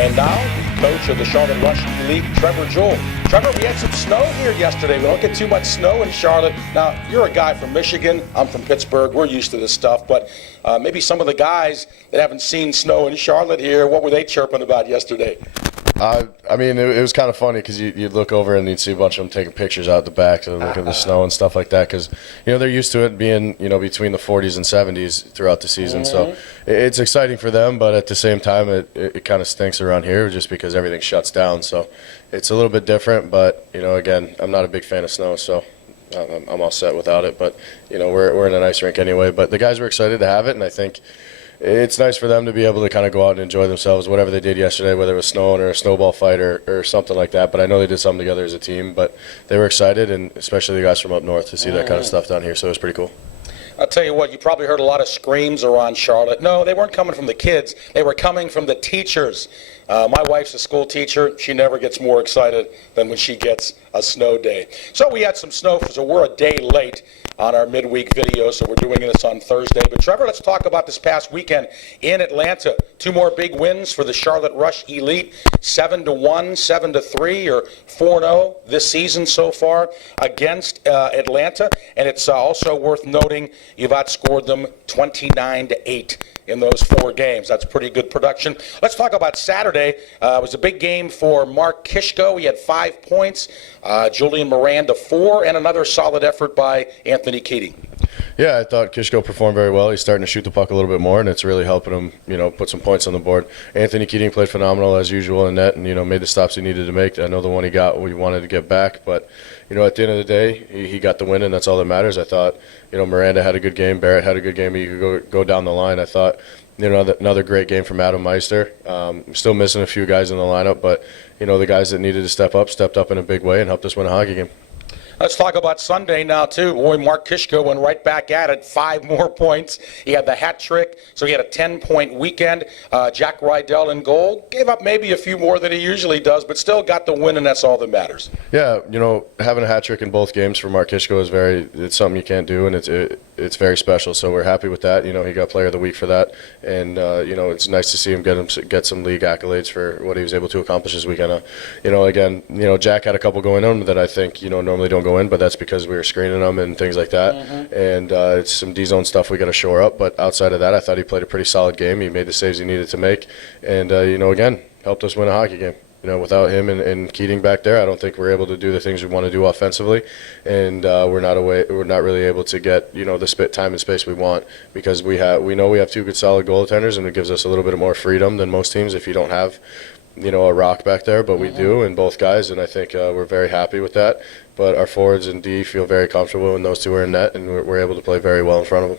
And now, the coach of the Charlotte Rush Elite, Trevor Jewell. Trevor, we had some snow here yesterday. We don't get too much snow in Charlotte. Now, you're a guy from Michigan. I'm from Pittsburgh. We're used to this stuff. But maybe some of the guys that haven't seen snow in Charlotte here, what were they chirping about yesterday? I mean, it was kind of funny because you'd look over and you'd see a bunch of them taking pictures out the back to look at the snow and stuff like that because, they're used to it being, between the 40s and 70s throughout the season. So it's exciting for them, but at the same time, it kind of stinks around here just because everything shuts down. So it's a little bit different, but, again, I'm not a big fan of snow, so I'm all set without it. But, we're in an ice rink anyway. But the guys were excited to have it, and I think it's nice for them to be able to kind of go out and enjoy themselves, whatever they did yesterday, whether it was snowing or a snowball fight or something like that. But I know they did something together as a team, but they were excited, and especially the guys from up north to see that kind of stuff down here, so it was pretty cool. I'll tell you what, you probably heard a lot of screams around Charlotte. No, they weren't coming from the kids. They were coming from the teachers. My wife's a school teacher. She never gets more excited than when she gets a snow day. So we had some snow, so we're a day late on our midweek video, so we're doing this on Thursday. But Trevor, let's talk about this past weekend in Atlanta. Two more big wins for the Charlotte Rush Elite, 7-1, 7-3, or 4-0 this season so far against Atlanta. And it's also worth noting you've outscored them 29-8 in those 4 games. That's pretty good production. Let's talk about Saturday. It was a big game for Mark Kishko. He had 5 points. Julian Miranda 4, and another solid effort by Anthony Keating. Yeah, I thought Kishko performed very well. He's starting to shoot the puck a little bit more, and it's really helping him, put some points on the board. Anthony Keating played phenomenal as usual in net, and made the stops he needed to make. I know the one he got, we wanted to get back, but at the end of the day, he got the win, and that's all that matters. I thought, Miranda had a good game, Barrett had a good game. You could go down the line. I thought, another great game from Adam Meister. Still missing a few guys in the lineup, but the guys that needed to step up stepped up in a big way and helped us win a hockey game. Let's talk about Sunday now, too. Boy, Mark Kishko went right back at it, 5 more points. He had the hat trick, so he had a 10-point weekend. Jack Rydell in goal. Gave up maybe a few more than he usually does, but still got the win, and that's all that matters. Yeah, having a hat trick in both games for Mark Kishko is it's something you can't do, and it's very special. So we're happy with that. He got Player of the Week for that, and it's nice to see him get some league accolades for what he was able to accomplish this weekend. Again, Jack had a couple going on that I think normally don't go in, but that's because we were screening them and things like that. And it's some D-zone stuff we got to shore up. But outside of that, I thought he played a pretty solid game. He made the saves he needed to make, and again, helped us win a hockey game. Without him and Keating back there, I don't think we're able to do the things we want to do offensively, and we're not really able to get the time and space we want because we know we have 2 good solid goaltenders, and it gives us a little bit more freedom than most teams if you don't have a rock back there, but we do in both guys, and I think we're very happy with that. But our forwards and D feel very comfortable when those 2 are in net, and we're able to play very well in front of them.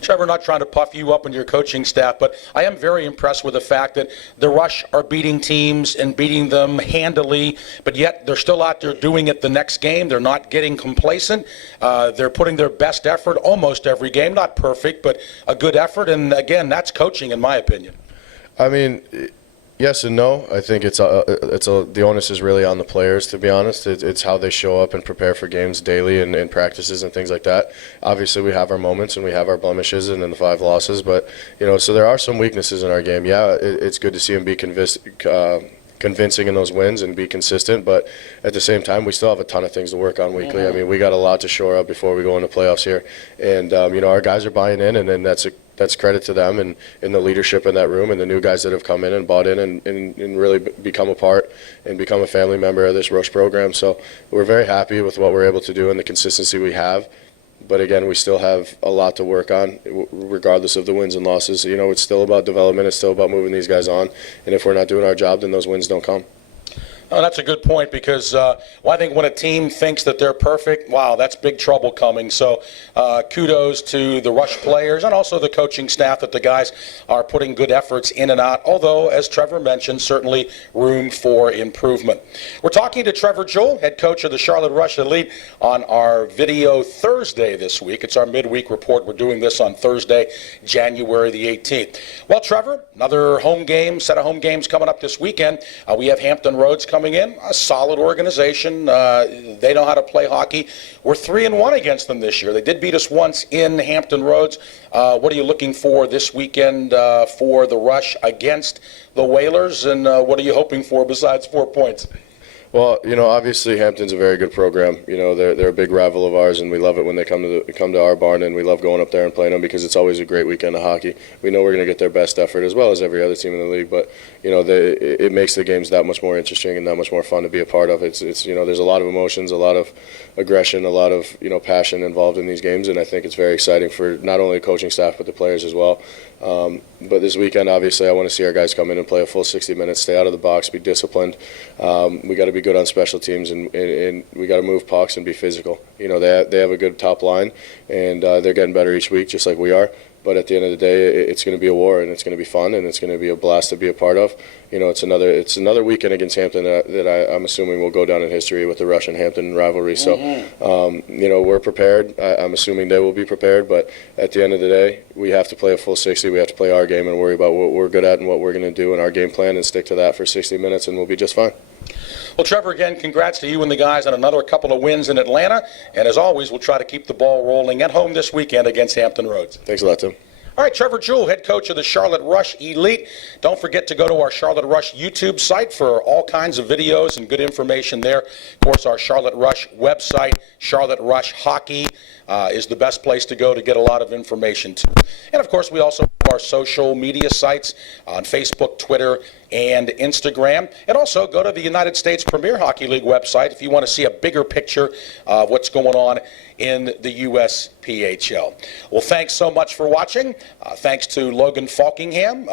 Trevor, not trying to puff you up and your coaching staff, but I am very impressed with the fact that the Rush are beating teams and beating them handily, but yet they're still out there doing it the next game. They're not getting complacent. They're putting their best effort almost every game. Not perfect, but a good effort, and again, that's coaching in my opinion. I mean, yes and no. I think the onus is really on the players, to be honest. It's how they show up and prepare for games daily and practices and things like that. Obviously, we have our moments and we have our blemishes and then the 5 losses, but so there are some weaknesses in our game. Yeah, it's good to see them be convincing in those wins and be consistent, but at the same time, we still have a ton of things to work on weekly. I mean, we got a lot to shore up before we go into playoffs here, and our guys are buying in, and then that's credit to them and the leadership in that room and the new guys that have come in and bought in and really become a part and become a family member of this Rush program. So we're very happy with what we're able to do and the consistency we have. But again, we still have a lot to work on regardless of the wins and losses. It's still about development. It's still about moving these guys on. And if we're not doing our job, then those wins don't come. Oh, that's a good point because I think when a team thinks that they're perfect, wow, that's big trouble coming. So kudos to the Rush players and also the coaching staff that the guys are putting good efforts in and out, although, as Trevor mentioned, certainly room for improvement. We're talking to Trevor Jewell, head coach of the Charlotte Rush Elite, on our video Thursday this week. It's our midweek report. We're doing this on Thursday, January the 18th. Well, Trevor, another home game, set of home games coming up this weekend. We have Hampton Roads coming coming in, a solid organization. They know how to play hockey. We're 3-1 against them this year. They did beat us once in Hampton Roads. What are you looking for this weekend for the Rush against the Whalers, and what are you hoping for besides 4 points? Well, obviously Hampton's a very good program. They're a big rival of ours, and we love it when they come to our barn, and we love going up there and playing them because it's always a great weekend of hockey. We know we're going to get their best effort as well as every other team in the league, but it makes the games that much more interesting and that much more fun to be a part of. It's there's a lot of emotions, a lot of aggression, a lot of passion involved in these games, and I think it's very exciting for not only the coaching staff but the players as well. But this weekend, obviously, I want to see our guys come in and play a full 60 minutes, stay out of the box, be disciplined. We got to be good on special teams, and we got to move pucks and be physical. They have a good top line, and they're getting better each week, just like we are. But at the end of the day, it's going to be a war, and it's going to be fun, and it's going to be a blast to be a part of. It's another weekend against Hampton that I'm assuming will go down in history with the Rush and Hampton rivalry. So, we're prepared. I'm assuming they will be prepared. But at the end of the day, we have to play a full 60. We have to play our game and worry about what we're good at and what we're going to do in our game plan and stick to that for 60 minutes, and we'll be just fine. Well, Trevor, again, congrats to you and the guys on another couple of wins in Atlanta. And as always, we'll try to keep the ball rolling at home this weekend against Hampton Roads. Thanks a lot, Tim. All right, Trevor Jewell, head coach of the Charlotte Rush Elite. Don't forget to go to our Charlotte Rush YouTube site for all kinds of videos and good information there. Of course, our Charlotte Rush website, Charlotte Rush Hockey, is the best place to go to get a lot of information too. And of course, we also have our social media sites on Facebook, Twitter, and Instagram. And also go to the United States Premier Hockey League website if you want to see a bigger picture of what's going on in the USPHL. Well, thanks so much for watching. Thanks to Logan Falkingham,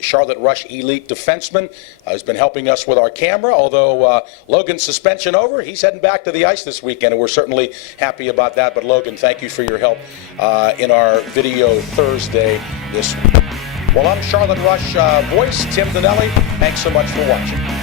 Charlotte Rush Elite defenseman, who's been helping us with our camera. Although Logan's suspension over, he's heading back to the ice this weekend, and we're certainly happy about that. But Logan, thank you for your help in our video Thursday this week. Well, I'm Charlotte Rush voice, Tim Donnelly. Thanks so much for watching.